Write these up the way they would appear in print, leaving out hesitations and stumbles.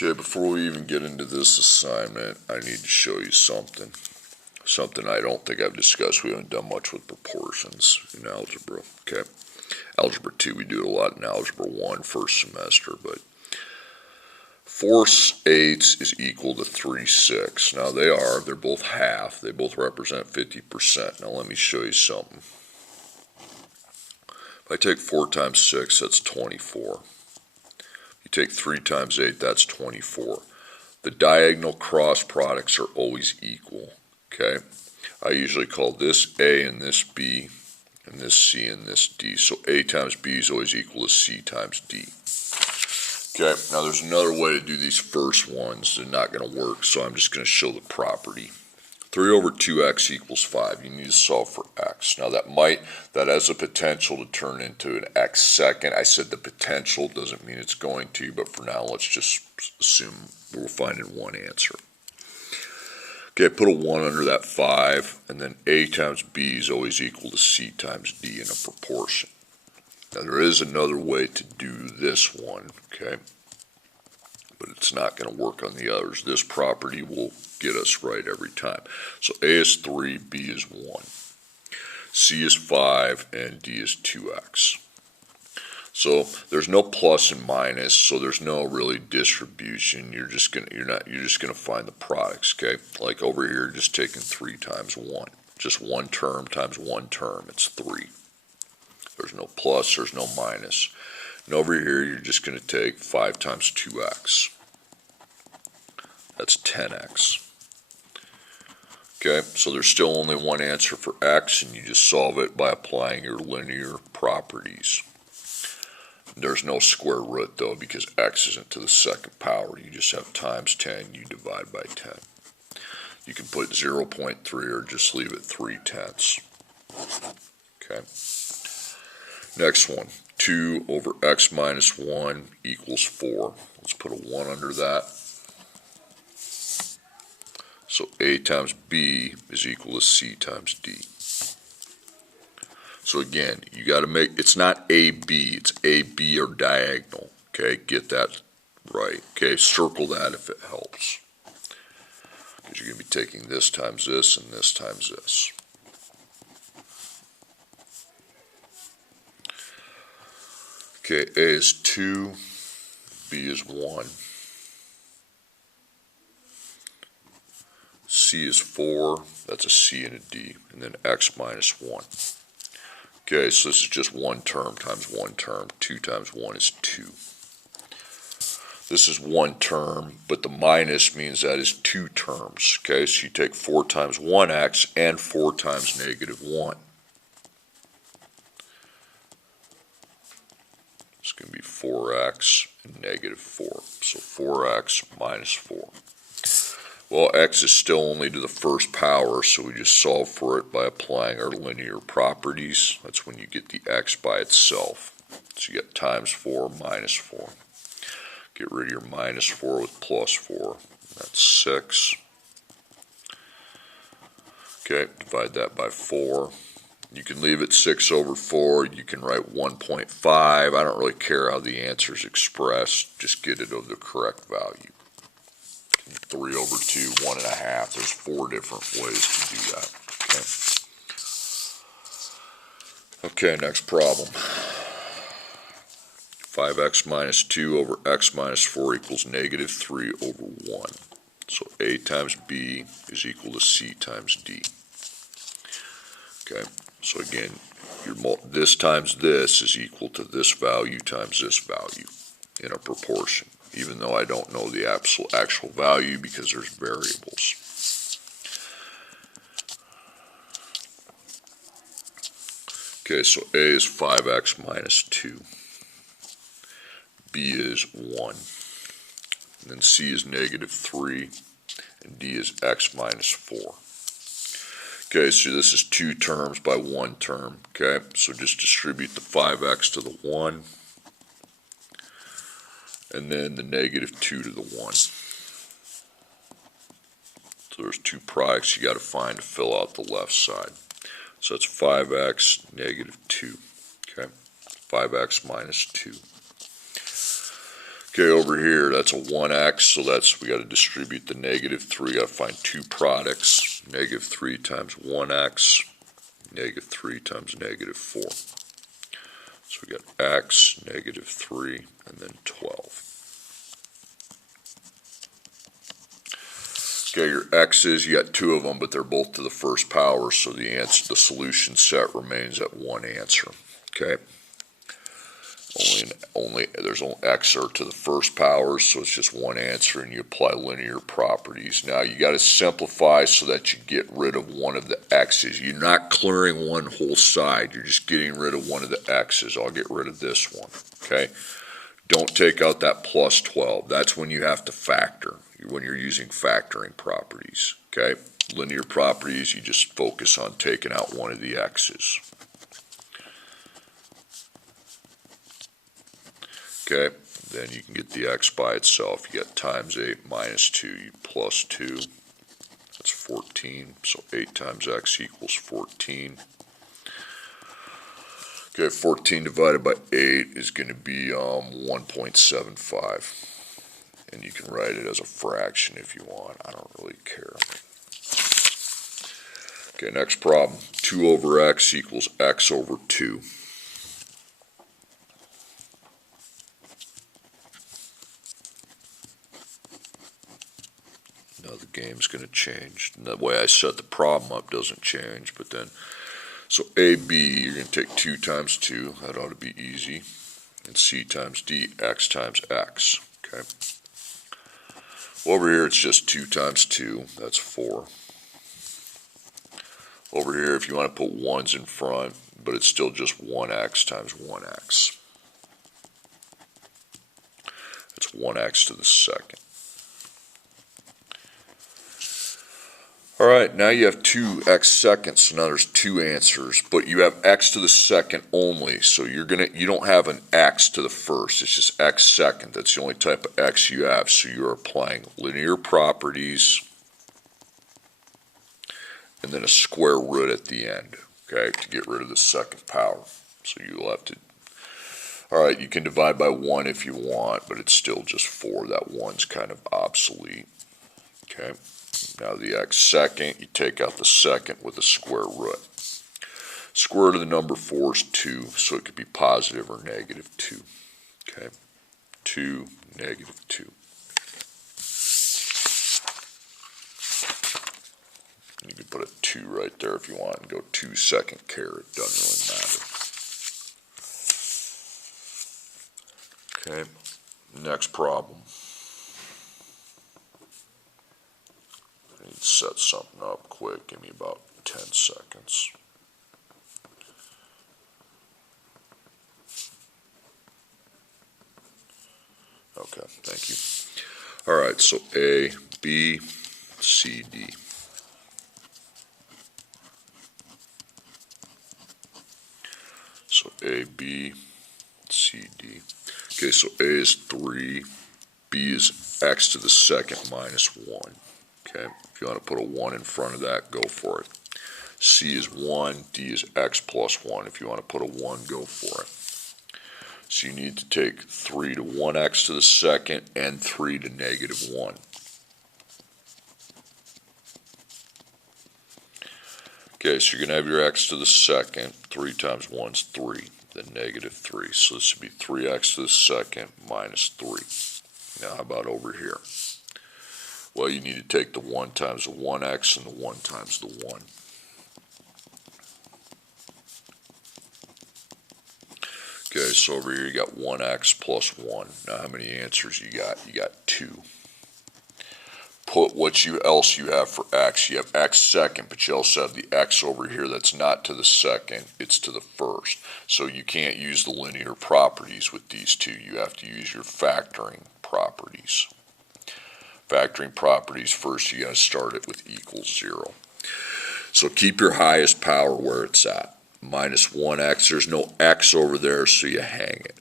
Okay, before we even get into this assignment, I need to show you something. Something I don't think I've discussed. We haven't done much with proportions in algebra. Okay, Algebra 2, we do it a lot in Algebra 1 first semester, but 4/8 is equal to 3/6. Now they're both half. They both represent 50%. Now let me show you something. If I take 4 times 6, that's 24. You take 3 times 8, that's 24. The diagonal cross products are always equal, okay? I usually call this A and this B, and this C and this D. So A times B is always equal to C times D. Okay, now there's another way to do these first ones. They're not going to work, so I'm just going to show the property. 3 over 2x equals 5. You need to solve for x. Now that has the potential to turn into an x second. I said the potential, doesn't mean it's going to, but for now let's just assume we're finding one answer. Okay, put a 1 under that 5, and then A times B is always equal to C times D in a proportion. Now there is another way to do this one, okay, but it's not going to work on the others. This property will get us right every time. So A is 3, B is 1, C is 5, and D is 2x. So there's no plus and minus, so there's no really distribution. You're just gonna find the products, okay? Like over here, just taking 3 times 1. Just one term times one term, it's 3. There's no plus, there's no minus. And over here, you're just gonna take 5 times 2x. That's 10x. Okay, so there's still only one answer for x, and you just solve it by applying your linear properties. There's no square root though, because x isn't to the second power. You just have times 10, you divide by 10. You can put 0.3 or just leave it 3/10. Okay. Next one, 2 over x minus 1 equals 4. Let's put a 1 under that. So A times B is equal to C times D. So again, you got to make, it's not AB, it's AB or diagonal. Okay, get that right. Okay, circle that if it helps. Because you're going to be taking this times this and this times this. Okay, A is 2, B is 1. C is 4, that's a C and a D, and then x minus 1. Okay, so this is just one term times one term. 2 times 1 is 2. This is one term, but the minus means that is 2 terms. Okay, so you take 4 times 1x and 4 times negative 1. It's going to be 4x and negative 4. So 4x minus 4. Well, x is still only to the first power, so we just solve for it by applying our linear properties. That's when you get the x by itself. So you get times 4 minus 4. Get rid of your minus 4 with plus 4. That's 6. Okay, divide that by 4. You can leave it 6 over 4. You can write 1.5. I don't really care how the answer is expressed. Just get it of the correct value. 3 over 2, 1.5. There's 4 different ways to do that. Okay, next problem. 5x minus 2 over x minus 4 equals negative 3 over 1. So A times B is equal to C times D. Okay, so again, this times this is equal to this value times this value in a proportion, even though I don't know the actual value because there's variables. Okay, so A is 5x minus 2. B is 1. And then C is negative 3. And D is x minus 4. Okay, so this is 2 terms by 1 term. Okay, so just distribute the 5x to the 1. And then the negative 2 to the 1. So there's 2 products you got to find to fill out the left side. So it's 5x negative 2. Okay, 5x minus 2. Okay, over here, that's a 1x, so we got to distribute the negative 3. Got to find two products. Negative 3 times 1x, negative 3 times negative 4. So we got x, negative 3, and then 12. Okay, your x's, you got two of them, but they're both to the first power, so the solution set remains at one answer. Okay. There's only x are to the first power, so it's just one answer, and you apply linear properties. Now you got to simplify so that you get rid of one of the x's. You're not clearing one whole side, you're just getting rid of one of the x's. I'll get rid of this one. Okay, don't take out that plus 12. That's when you have to factor, when you're using factoring properties. Okay, linear properties, you just focus on taking out one of the x's. Okay, then you can get the x by itself. You got times 8 minus 2, you plus 2. That's 14. So 8 times x equals 14. Okay, 14 divided by 8 is going to be 1.75. And you can write it as a fraction if you want. I don't really care. Okay, next problem. 2 over x equals x over 2. Now the game's going to change. And the way I set the problem up doesn't change, but then, so AB, you're going to take 2 times 2, that ought to be easy, and C times D, x times x, okay? Well, over here it's just 2 times 2, that's 4. Over here, if you want to put 1's in front, but it's still just 1x times 1x. It's 1x to the second. Alright, now you have 2x seconds, so now there's 2 answers, but you have x to the second only, so you don't have an x to the first, it's just x second. That's the only type of x you have, so you're applying linear properties and then a square root at the end, okay, to get rid of the second power. So you'll have to, alright, you can divide by 1 if you want, but it's still just 4. That 1's kind of obsolete, okay. Now the x second, you take out the second with a square root. Square root of the number 4 is 2, so it could be positive or negative 2. Okay, 2, negative 2. You can put a 2 right there if you want and go 2 second caret, doesn't really matter. Okay, next problem. I need to set something up quick, give me about 10 seconds. Okay, thank you. Alright, so A, B, C, D. So A, B, C, D. Okay, so A is 3, B is x to the second minus 1. Okay, if you want to put a 1 in front of that, go for it. C is 1, D is x plus 1. If you want to put a 1, go for it. So you need to take 3 to 1x to the second and 3 to negative 1. Okay, so you're going to have your x to the second. 3 times 1 is 3, then negative 3. So this would be 3x to the second minus 3. Now how about over here? Well, you need to take the 1 times the 1x and the 1 times the 1. Okay, so over here you got 1x plus 1. Now how many answers you got? You got 2. Put what else you have for x. You have x second, but you also have the x over here that's not to the second, it's to the first. So you can't use the linear properties with these two. You have to use your factoring properties. Factoring properties, first you got to start it with equals 0. So keep your highest power where it's at. Minus 1x, there's no x over there, so you hang it.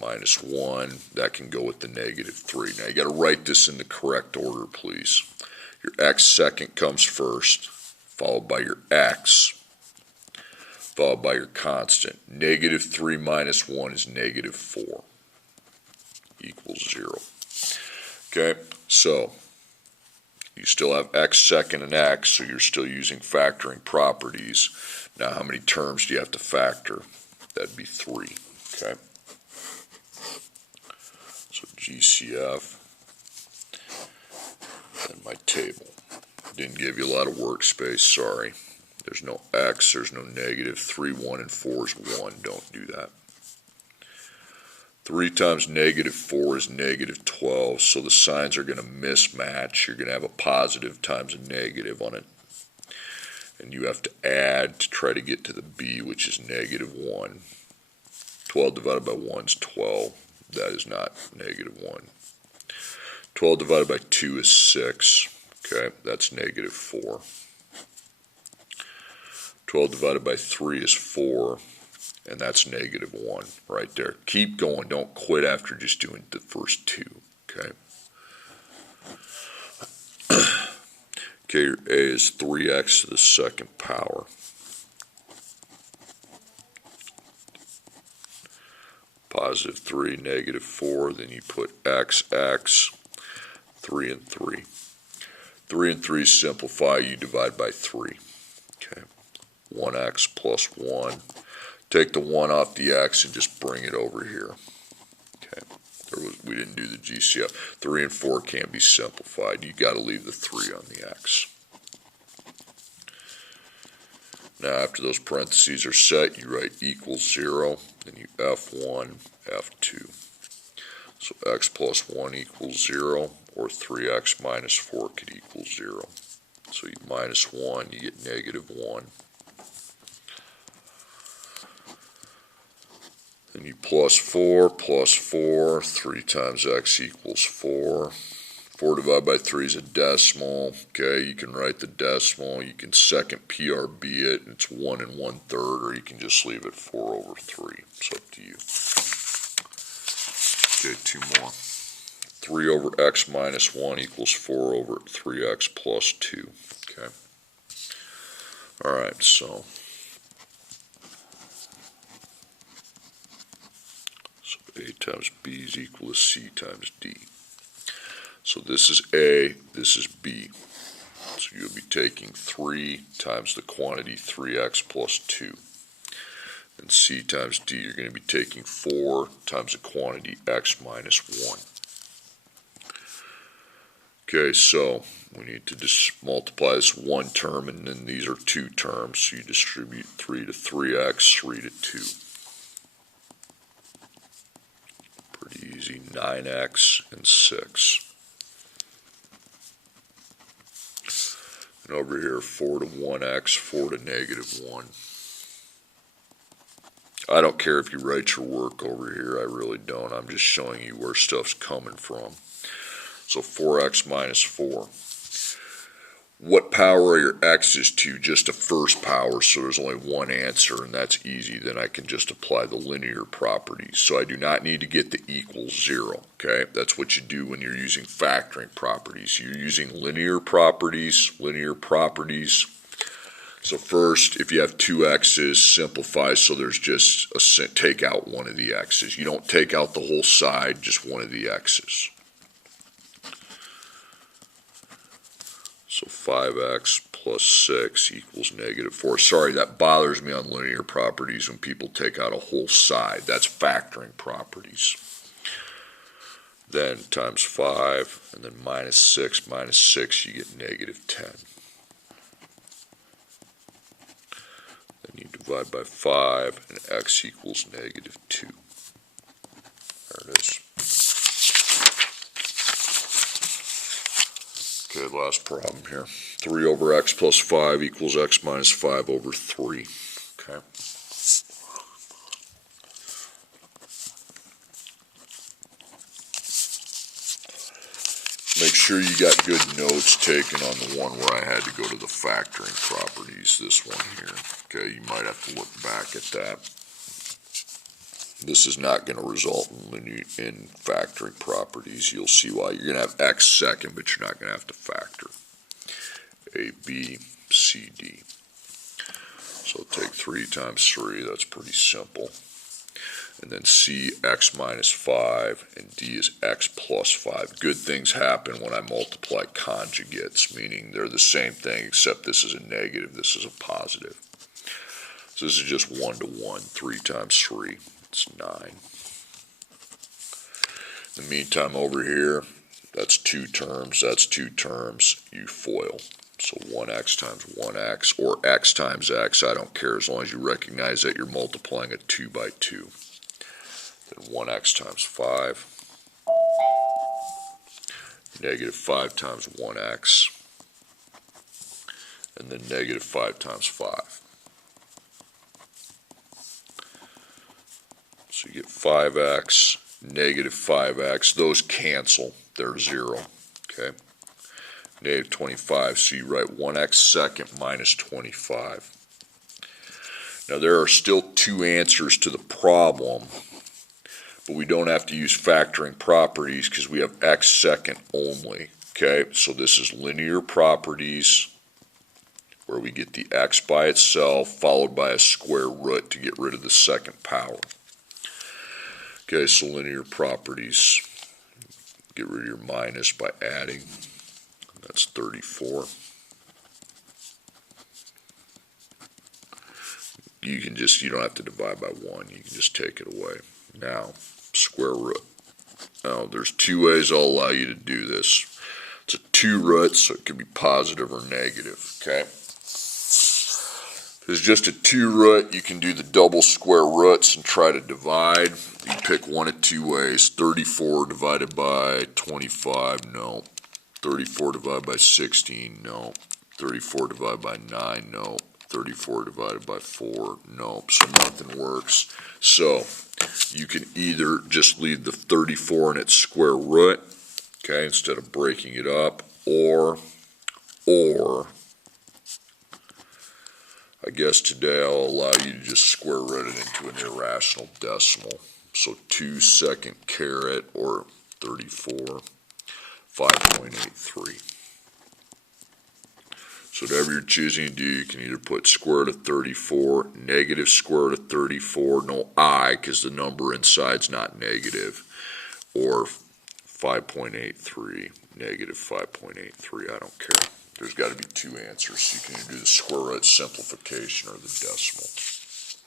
Minus 1, that can go with the negative 3. Now you got to write this in the correct order, please. Your x second comes first, followed by your x, followed by your constant. Negative 3 minus 1 is negative 4. equals 0. Okay, so you still have x second and x, so you're still using factoring properties. Now how many terms do you have to factor? That'd be 3. Okay, so GCF and my table. Didn't give you a lot of workspace, sorry. There's no x, there's no negative. 3, 1, and 4 is 1. Don't do that. 3 times negative 4 is negative 12, so the signs are going to mismatch. You're going to have a positive times a negative on it. And you have to add to try to get to the b, which is negative 1. 12 divided by 1 is 12. That is not negative 1. 12 divided by 2 is 6. Okay, that's negative 4. 12 divided by 3 is 4. And that's negative 1 right there. Keep going. Don't quit after just doing the first 2. Okay. Okay, your a is 3x to the second power. Positive 3, negative 4. Then you put x, 3 and 3. 3 and 3 simplify. You divide by 3. Okay. 1x plus 1. Take the 1 off the x and just bring it over here. Okay, we didn't do the GCF. 3 and 4 can't be simplified. You got to leave the 3 on the x. Now after those parentheses are set, you write equals 0, then you F1, F2. So x plus 1 equals 0, or 3x minus 4 could equal 0. So you minus 1, you get negative 1. Then you plus 4, 3 times x equals 4. 4 divided by 3 is a decimal. Okay, you can write the decimal. You can second PRB it, and it's 1 1/3, or you can just leave it 4 over 3. It's up to you. Okay, 2 more. 3 over x minus 1 equals 4 over 3x plus 2. Okay. All right, so a times b is equal to c times d. So this is a, this is b. So you'll be taking 3 times the quantity 3x plus 2. And c times d, you're going to be taking 4 times the quantity x minus 1. Okay, so we need to just multiply this one term, and then these are 2 terms. So you distribute 3 to 3x, 3 to 2. Pretty easy. 9x and 6. And over here, 4 to 1x, 4 to negative 1. I don't care if you write your work over here. I really don't. I'm just showing you where stuff's coming from. So 4x minus 4. What power are your x's to? Just a first power, so there's only one answer, and that's easy. Then I can just apply the linear properties. So I do not need to get the equals 0, okay? That's what you do when you're using factoring properties. You're using linear properties. So first, if you have 2 x's, simplify so there's just a take out one of the x's. You don't take out the whole side, just one of the x's. So 5x plus 6 equals negative 4. Sorry, that bothers me on linear properties when people take out a whole side. That's factoring properties. Then times 5, and then minus 6, you get negative 10. Then you divide by 5, and x equals negative 2. There it is. Okay, last problem here. 3 over x plus 5 equals x minus 5 over 3. Okay. Make sure you got good notes taken on the one where I had to go to the factoring properties, this one here. Okay, you might have to look back at that. This is not going to result in factoring properties. You'll see why. You're going to have x second, but you're not going to have to factor. A, B, C, D. So take 3 times 3. That's pretty simple. and then C x minus 5, and D is x plus 5. Good things happen when I multiply conjugates, meaning they're the same thing except this is a negative, this is a positive. So this is just 1 to 1, 3 times 3, it's 9. In the meantime over here, that's 2 terms, you FOIL. So 1x times 1x, or x times x, I don't care, as long as you recognize that you're multiplying a 2 by 2. Then 1x times 5, negative 5 times 1x, and then negative 5 times 5. So you get 5x, negative 5x, those cancel, they're 0, okay? Negative 25, so you write 1x second minus 25. Now there are still 2 answers to the problem, but we don't have to use factoring properties because we have x second only, okay? So this is linear properties where we get the x by itself followed by a square root to get rid of the second power. Okay, so linear properties, get rid of your minus by adding. That's 34. You don't have to divide by 1. You can just take it away. Now, square root. Now, there's 2 ways I'll allow you to do this. It's a 2 root, so it can be positive or negative, okay? If it's just a 2 root, you can do the double square roots and try to divide. You pick one of 2 ways. 34 divided by 25, no. 34 divided by 16, no. 34 divided by 9, no. 34 divided by 4, no. So nothing works. So you can either just leave the 34 in its square root, okay, instead of breaking it up, or I guess today I'll allow you to just square root it into an irrational decimal. So 2 second caret, or 34, 5.83. So whatever you're choosing to do, you can either put square root of 34, negative square root of 34, no I, because the number inside's not negative, or 5.83, negative 5.83, I don't care. There's got to be 2 answers. You can either do the square root simplification or the decimal.